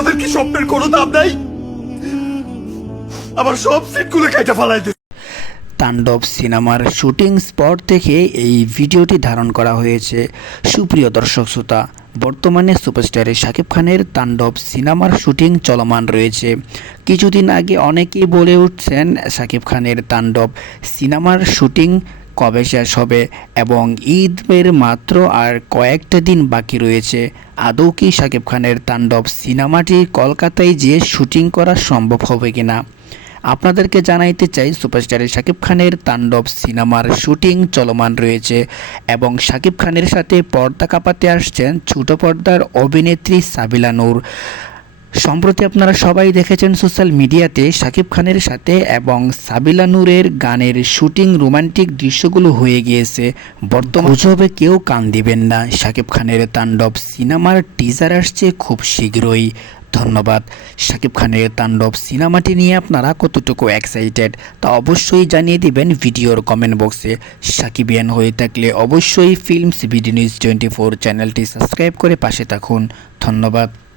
আমাদের কি স্বপ্নের কোনো দাম নাই? আমার সব সিটগুলো কেটে ফালাই দিছে তাণ্ডব সিনেমার শুটিং স্পট থেকে এই ভিডিওটি ধারণ করা হয়েছে। সুপ্রিয় দর্শক শ্রোতা, বর্তমানে সুপারস্টারের শাকিব খানের তাণ্ডব সিনেমার শুটিং চলমান রয়েছে। কিছুদিন আগে অনেকেই বলে উঠছেন, শাকিব খানের তাণ্ডব সিনেমার শুটিং কবে শেষ হবে এবং ঈদের মাত্র আর কয়েকটা দিন বাকি রয়েছে। আদৌ কি শাকিব খানের তাণ্ডব সিনেমাটি কলকাতায় যেয়ে শুটিং করা সম্ভব হবে কিনা? আপনাদেরকে জানাইতে চাই সুপারস্টারের শাকিব খানের তাণ্ডব সিনেমার শুটিং চলমান রয়েছে এবং শাকিব খানের সাথে পর্দা কাঁপাতে আসছেন ছোট পর্দার অভিনেত্রী সাবিলা নূর। সম্প্রতি আপনারা সবাই দেখেছেন সোশ্যাল মিডিয়াতে শাকিব খানের সাথে এবং সাবিলা নূরের গানের শুটিং রোমান্টিক দৃশ্যগুলো হয়ে গিয়েছে। বর্তমান গুজবে কেউ কান দিবেন না। শাকিব খানের তাণ্ডব সিনেমার টিজার আসছে খুব শীঘ্রই। ধন্যবাদ। শাকিব খানের তাণ্ডব সিনেমাটি নিয়ে আপনারা কতটুকু এক্সাইটেড তা অবশ্যই জানিয়ে দিবেন ভিডিওর কমেন্ট বক্সে সাকিবিয়ান হয়ে থাকলে অবশ্যই films BD news twenty four চ্যানেলটি সাবস্ক্রাইব করে পাশে থাকুন। ধন্যবাদ।